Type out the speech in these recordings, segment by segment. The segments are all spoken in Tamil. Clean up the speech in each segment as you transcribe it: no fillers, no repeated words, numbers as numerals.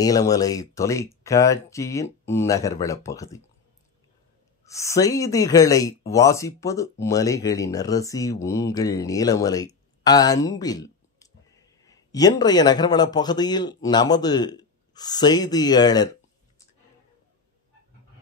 நீலமலை தொலைக்காட்சியின் நகர்வளப் பகுதி. செய்திகளை வாசிப்பது மலைகளின் அரசி உங்கள் நீலமலை அன்பில். இன்றைய நகர்வளப் பகுதியில் நமது செய்தியாளர்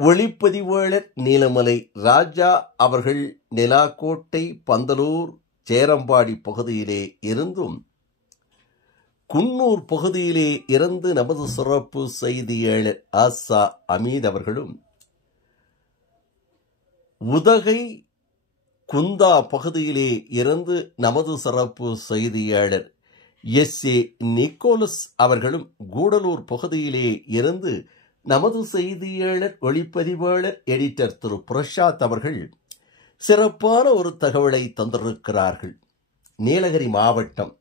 ஒளிப்பதிவாளர் நீலமலை ராஜா அவர்கள் நிலாக்கோட்டை, பந்தலூர், சேரம்பாடி பகுதியிலே இருந்தும் குன்னூர் பகுதியிலே இருந்து நமது சிறப்பு செய்தியாளர் ஆசா அமீத் அவர்களும் உதகை குந்தா பகுதியிலே இருந்து நமது சிறப்பு செய்தியாளர் எஸ்.ஏ. நிக்கோலஸ் அவர்களும் கூடலூர் பகுதியிலே இருந்து நமது செய்தியாளர் ஒளிப்பதிவாளர் எடிட்டர் திரு பிரசாத் அவர்கள் சிறப்பான ஒரு தகவலை தந்திருக்கிறார்கள். நீலகிரி மாவட்டம்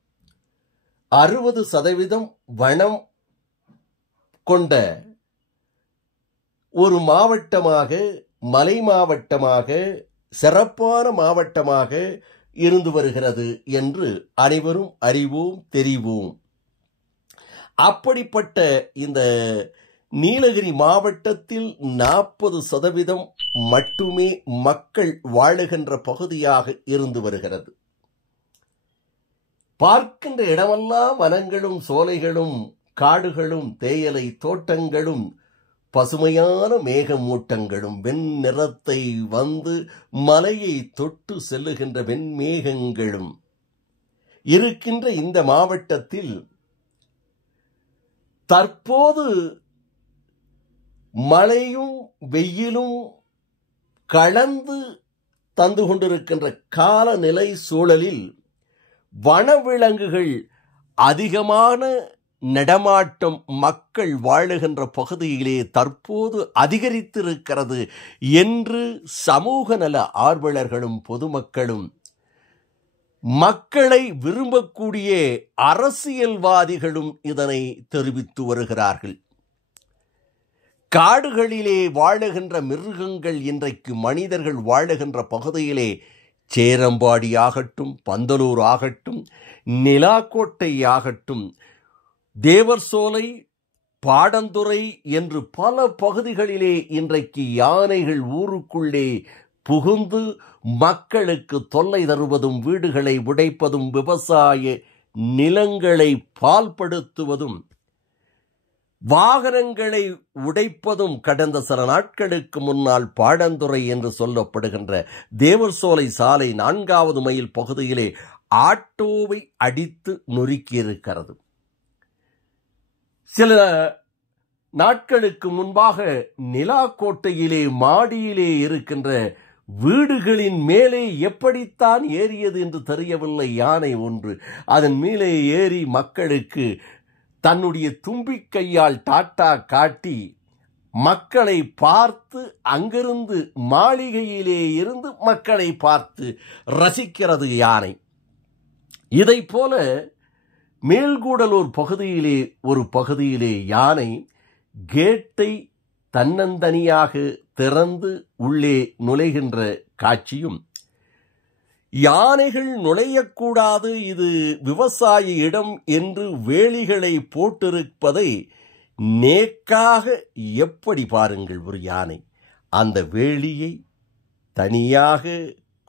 60% வனம் கொண்ட ஒரு மாவட்டமாக, மலை மாவட்டமாக, சிறப்பான மாவட்டமாக இருந்து வருகிறது என்று அனைவரும் அறிவோம், தெரிவோம். அப்படிப்பட்ட இந்த நீலகிரி மாவட்டத்தில் 40% மட்டுமே மக்கள் வாழுகின்ற பகுதியாக இருந்து வருகிறது. பார்க்கின்ற இடமெல்லாம் வனங்களும் சோலைகளும் காடுகளும் தேயிலை தோட்டங்களும் பசுமையான மேகமூட்டங்களும் வெண்ணிறத்தை வந்து மலையை தொட்டு செல்லுகின்ற வெண்மேகங்களும் இருக்கின்ற இந்த மாவட்டத்தில் தற்போது மழையும் வெயிலும் கலந்து தந்து கொண்டிருக்கின்ற காலநிலை சூழலில் வனவிலங்குகள் அதிகமான நடமாட்டம் மக்கள் வாழுகின்ற பகுதியிலே தற்போது அதிகரித்திருக்கிறது என்று சமூக நல ஆர்வலர்களும் பொதுமக்களும், மக்களை விரும்பக்கூடிய அரசியல்வாதிகளும் இதனை தெரிவித்து வருகிறார்கள். காடுகளிலே வாழுகின்ற மிருகங்கள் இன்றைக்கு மனிதர்கள் வாழுகின்ற பகுதியிலே சேரம்பாடி ஆகட்டும், பந்தலூர் ஆகட்டும், நிலாக்கோட்டை ஆகட்டும், தேவர்சோலை, பாடந்துறை என்று பல பகுதிகளிலே இன்றைக்கு யானைகள் ஊருக்குள்ளே புகுந்து மக்களுக்கு தொல்லை தருவதும், வீடுகளை உடைப்பதும், விவசாய நிலங்களை பாழ்படுத்துவதும், வாகனங்களை உடைப்பதும், கடந்த சில நாட்களுக்கு முன்னால் பாடந்துறை என்று சொல்லப்படுகின்ற தேவர்சோலை சாலை 4வது மைல் பகுதியிலே ஆட்டோவை அடித்து நொறுக்கியிருக்கிறது. சில நாட்களுக்கு முன்பாக நிலாக்கோட்டையிலே மாடியிலே இருக்கின்ற வீடுகளின் மேலே எப்படித்தான் ஏறியது என்று தெரியவில்லை யானை ஒன்று. அதன் மேலே ஏறி மக்களுக்கு தன்னுடைய தும்பிக்கையால் டாட்டா காட்டி மக்களை பார்த்து, அங்கிருந்து மாளிகையிலே இருந்து மக்களை பார்த்து ரசிக்கிறது யானை. இதை போல மேல்கூடலூர் பகுதியிலே ஒரு பகுதியிலே யானை கேட்டை தன்னந்தனியாக திறந்து உள்ளே நுழைகின்ற காட்சியும், யானைகள் நுழையக்கூடாது, இது விவசாய இடம் என்று வேலிகளை போட்டிருப்பதை நேக்காக எப்படி பாருங்கள் ஒரு யானை அந்த வேலியை தனியாக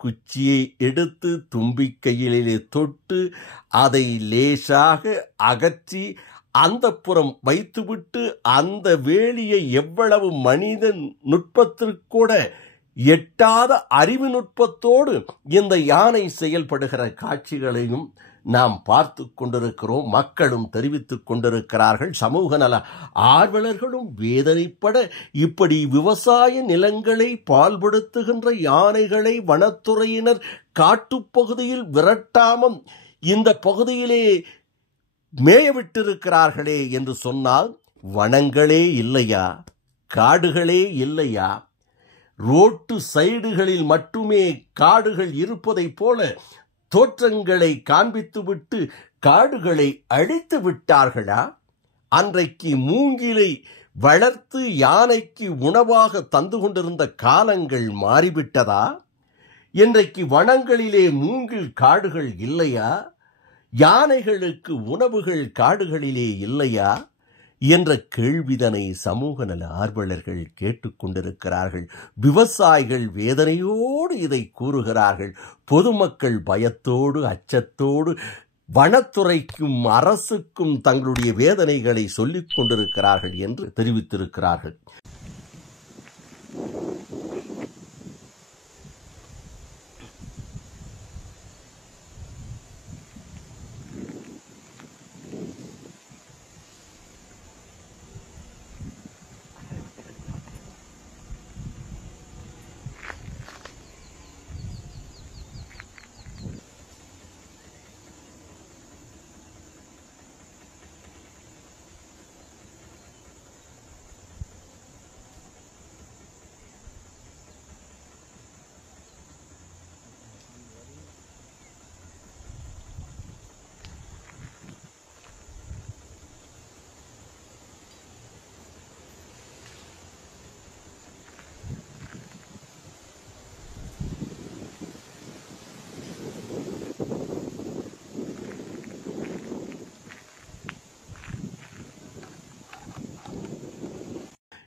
குச்சியை எடுத்து தும்பிக்கையிலே தொட்டு அதை லேசாக அகற்றி அந்த புறம் வைத்துவிட்டு, அந்த வேலியை எவ்வளவு மனித நுட்பத்திற்கூட எட்டாத அறிவு நுட்பத்தோடு இந்த யானை செயல்படுகிற காட்சிகளையும் நாம் பார்த்து கொண்டிருக்கிறோம். மக்களும் தெரிவித்துக் கொண்டிருக்கிறார்கள். சமூக நல ஆர்வலர்களும் வேதனைப்பட, இப்படி விவசாய நிலங்களை பாழ்படுத்துகின்ற யானைகளை வனத்துறையினர் காட்டுப்பகுதியில் விரட்டாமல் இந்த பகுதியிலே மேயவிட்டிருக்கிறார்களே என்று சொன்னால், வனங்களே இல்லையா, காடுகளே இல்லையா? ரோட்டு சைடுகளில் மட்டுமே காடுகள் இருப்பதைப் போல தோற்றங்களை காண்பித்துவிட்டு காடுகளை அழித்து விட்டார்களா? அன்றைக்கு மூங்கிலை வளர்த்து யானைக்கு உணவாக தந்து கொண்டிருந்த காலங்கள் மாறிவிட்டதா? இன்றைக்கு வனங்களிலே மூங்கில் காடுகள் இல்லையா? யானைகளுக்கு உணவுகள் காடுகளிலே இல்லையா? என்ற கேள்விதனை சமூக நல ஆர்வலர்கள் கேட்டுக்கொண்டிருக்கிறார்கள். விவசாயிகள் வேதனையோடு இதை கூறுகிறார்கள். பொதுமக்கள் பயத்தோடு அச்சத்தோடு வனத்துறைக்கும் அரசுக்கும் தங்களுடைய வேதனைகளை சொல்லிக் கொண்டிருக்கிறார்கள் என்று தெரிவித்திருக்கிறார்கள்.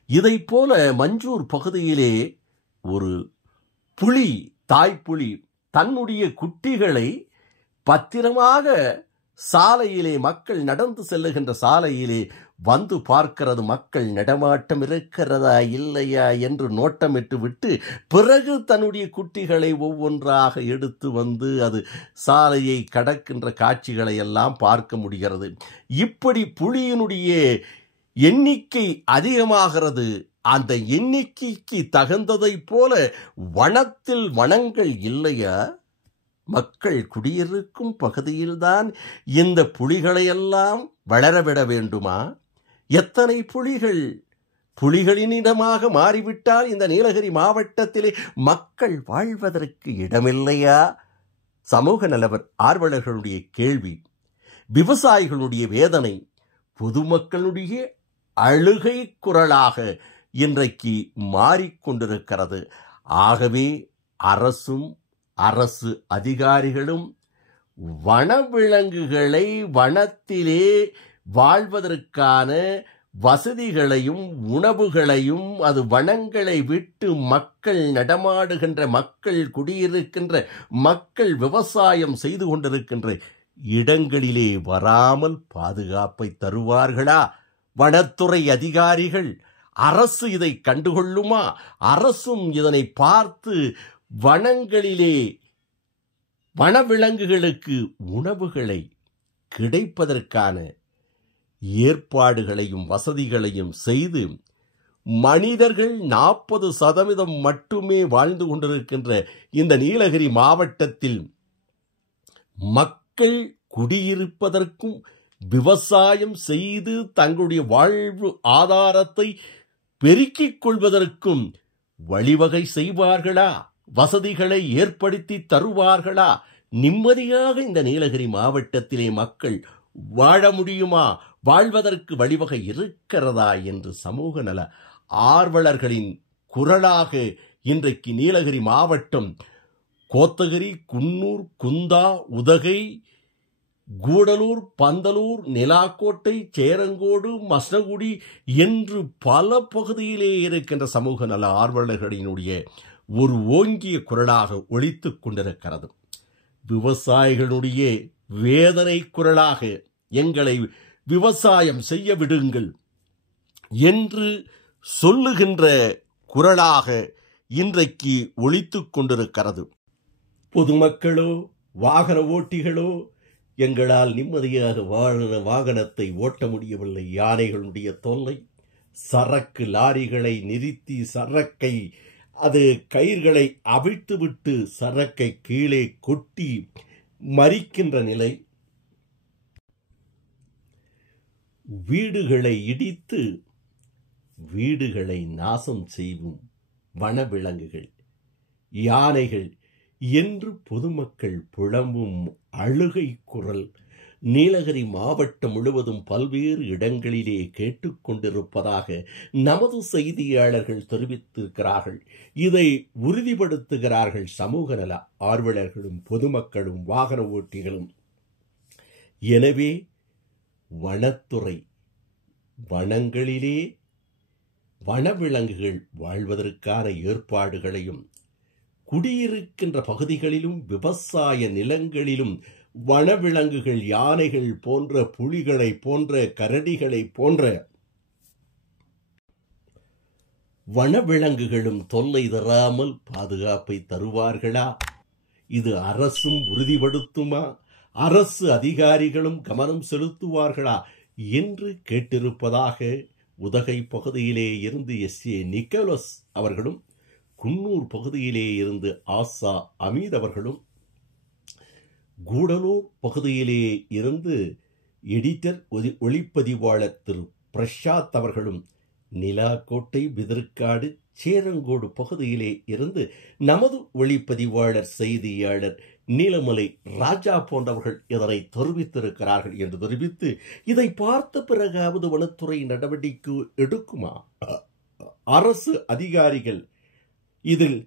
இதைப் போல மஞ்சூர் பகுதியிலே ஒரு புலி, தாய்ப்புலி தன்னுடைய குட்டிகளை பத்திரமாக சாலையிலே, மக்கள் நடந்து செல்லுகின்ற சாலையிலே வந்து பார்க்கிறது. மக்கள் நடமாட்டம் இருக்கிறதா இல்லையா என்று நோட்டமிட்டு விட்டு பிறகு தன்னுடைய குட்டிகளை ஒவ்வொன்றாக எடுத்து வந்து அது சாலையை கடக்கின்ற காட்சிகளை எல்லாம் பார்க்க முடிகிறது. இப்படி புலியினுடைய எண்ணிக்கை அதிகமாகிறது. அந்த எண்ணிக்கைக்கு தகுந்ததைப் போல வனத்தில் வனங்கள் இல்லையா? மக்கள் குடியிருக்கும் பகுதியில்தான் இந்த புலிகளையெல்லாம் வளரவிட வேண்டுமா? எத்தனை புலிகள் புலிகளினிடமாக மாறிவிட்டால் இந்த நீலகிரி மாவட்டத்திலே மக்கள் வாழ்வதற்கு இடமில்லையா? சமூக நலவர் ஆர்வலர்களுடைய கேள்வி, விவசாயிகளுடைய வேதனை, பொதுமக்களுடைய அழுகை குரலாக இன்றைக்கு மாறிக்கொண்டிருக்கிறது. ஆகவே அரசும் அரசு அதிகாரிகளும் வனவிலங்குகளை வனத்திலே வாழ்வதற்கான வசதிகளையும் உணவுகளையும், அது வனங்களை விட்டு மக்கள் நடமாடுகின்ற, மக்கள் குடியிருக்கின்ற, மக்கள் விவசாயம் செய்து கொண்டிருக்கின்ற இடங்களிலே வராமல் பாதுகாப்பை தருவார்களா? வனத்துறை அதிகாரிகள், அரசு இதை கண்டுகொள்ளுமா? அரசும் இதனை பார்த்து வனங்களிலே வனவிலங்குகளுக்கு உணவுகளை கிடைப்பதற்கான ஏற்பாடுகளையும் வசதிகளையும் செய்து, மனிதர்கள் 40% மட்டுமே வாழ்ந்து கொண்டிருக்கின்ற இந்த நீலகிரி மாவட்டத்தில் மக்கள் குடியிருப்பதற்கும் விவசாயம் செய்து தங்களுடைய வாழ்வு ஆதாரத்தை பெருக்கிக் கொள்வதற்கும் வழிவகை செய்வார்களா? வசதிகளை ஏற்படுத்தி தருவார்களா? நிம்மதியாக இந்த நீலகிரி மாவட்டத்திலே மக்கள் வாழ முடியுமா? வாழ்வதற்கு வழிவகை இருக்கிறதா என்று சமூக நல ஆர்வலர்களின் குரலாக இன்றைக்கு நீலகிரி மாவட்டம் கோத்தகிரி, குன்னூர், குந்தா, உதகை, கூடலூர், பந்தலூர், நிலாக்கோட்டை, சேரங்கோடு, மசனகுடி என்று பல பகுதியிலே இருக்கின்ற சமூக நல ஆர்வலர்களினுடைய ஒரு ஓங்கிய குரலாக ஒலித்துக் கொண்டிருக்கிறது. விவசாயிகளுடைய வேதனை குரலாக எங்களை விவசாயம் செய்ய விடுங்கள் என்று சொல்லுகின்ற குரலாக இன்றைக்கு ஒலித்துக் கொண்டிருக்கிறது. பொதுமக்களோ வாகன ஓட்டிகளோ எங்களால் நிம்மதியாக வாகனத்தை ஓட்ட முடியவில்லை. யானைகளுடைய தொல்லை, சரக்கு லாரிகளை நிறுத்தி சரக்கை அது கயிர்களை அவிழ்த்துவிட்டு சரக்கை கீழே கொட்டி மறிக்கின்ற நிலை, வீடுகளை இடித்து வீடுகளை நாசம் செய்யும் வனவிலங்குகள், யானைகள் என்று பொதுமக்கள் புலம்பும் அழுகை குரல் நீலகிரி மாவட்டம் முழுவதும் பல்வேறு இடங்களிலே கேட்டுக்கொண்டிருப்பதாக நமது செய்தியாளர்கள் தெரிவித்திருக்கிறார்கள். இதை உறுதிப்படுத்துகிறார்கள் சமூக நல ஆர்வலர்களும் பொதுமக்களும் வாகன ஓட்டிகளும். எனவே வனத்துறை வனங்களிலே வனவிலங்குகள் வாழ்வதற்கான ஏற்பாடுகளையும், குடியிருக்கின்ற பகுதிகளிலும் விவசாய நிலங்களிலும் வனவிலங்குகள் யானைகள் போன்ற, புலிகளை போன்ற, கரடிகளை போன்ற வனவிலங்குகளும் தொல்லை தராமல் பாதுகாப்பை தருவார்களா? இது அரசும் உறுதிப்படுத்துமா? அரசு அதிகாரிகளும் கவனம் செலுத்துவார்களா என்று கேட்டிருப்பதாக உதகை பகுதியிலே இருந்து எஸ்.ஏ. நிக்கோலஸ் அவர்களும், குன்னூர் பகுதியிலே இருந்து ஆசா அமீத் அவர்களும், கூடலூர் பகுதியிலே இருந்து எடிட்டர் ஒளிப்பதிவாளர் திரு பிரசாத் அவர்களும், நிலாக்கோட்டை, பிதற்காடு, சேரங்கோடு பகுதியிலே இருந்து நமது ஒளிப்பதிவாளர் செய்தியாளர் நீலமலை ராஜா போன்றவர்கள் இதனை தெரிவித்திருக்கிறார்கள் என்று தெரிவித்து, இதை பார்த்த பிறகாவது வனத்துறை நடவடிக்கை எடுக்குமா? அரசு அதிகாரிகள் இதில்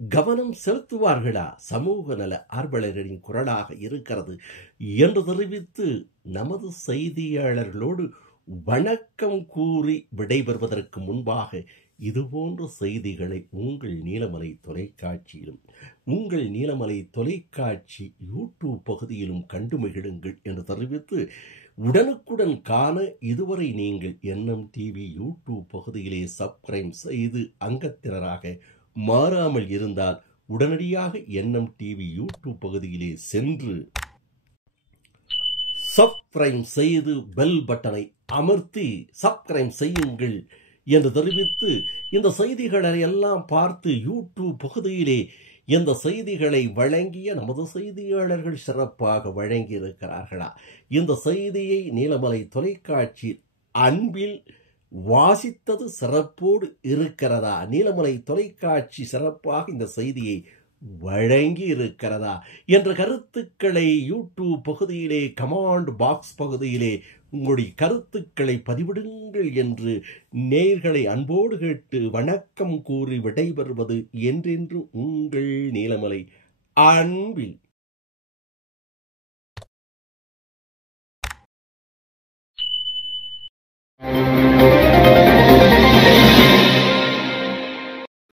கவனம் செலுத்துவார்களா? சமூக நல ஆர்வலர்களின் குரலாக இருக்கிறது என்று தெரிவித்து, நமது செய்தியாளர்களோடு வணக்கம் கூறி விடைபெறுவதற்கு முன்பாக இதுபோன்ற செய்திகளை உங்கள் நீலமலை தொலைக்காட்சியிலும், உங்கள் நீலமலை தொலைக்காட்சி யூடியூப் பகுதியிலும் கண்டு மகிழுங்கள் என்று தெரிவித்து, உடனுக்குடன் காண இதுவரை நீங்கள் என்எம் டிவி யூடியூப் பகுதியிலே சப்ஸ்கிரைப் செய்து அங்கத்தினராக மாறாமல் இருந்தால் உடனடியாக என்எம் டிவி யூடியூப் பகுதியிலே சென்று சப்ஸ்கிரைப் செய்து பெல் பட்டனை அமர்த்தி சப்ஸ்கிரைப் செய்யுங்கள் என்று தெரிவித்து, இந்த செய்திகளை எல்லாம் பார்த்து யூடியூப் பகுதியிலே இந்த செய்திகளை வழங்கிய நமது செய்தியாளர்கள் சிறப்பாக வழங்கி இருக்கிறார்களா? இந்த செய்தியை நீலமலை தொலைக்காட்சி அன்பில் வாசித்தது சிறப்போடு இருக்கிறதா? நீலமலை தொலைக்காட்சி சிறப்பாக இந்த செய்தியை வழங்கி இருக்கிறதா என்ற கருத்துக்களை யூடியூப் பகுதியிலே கமாண்ட் பாக்ஸ் பகுதியிலே உங்களுடைய கருத்துக்களை பதிவிடுங்கள் என்று நேயர்களை அன்போடு கேட்டு வணக்கம் கூறி விடைபெறுவது என்றென்று உங்கள் நீலமலை அன்பில்.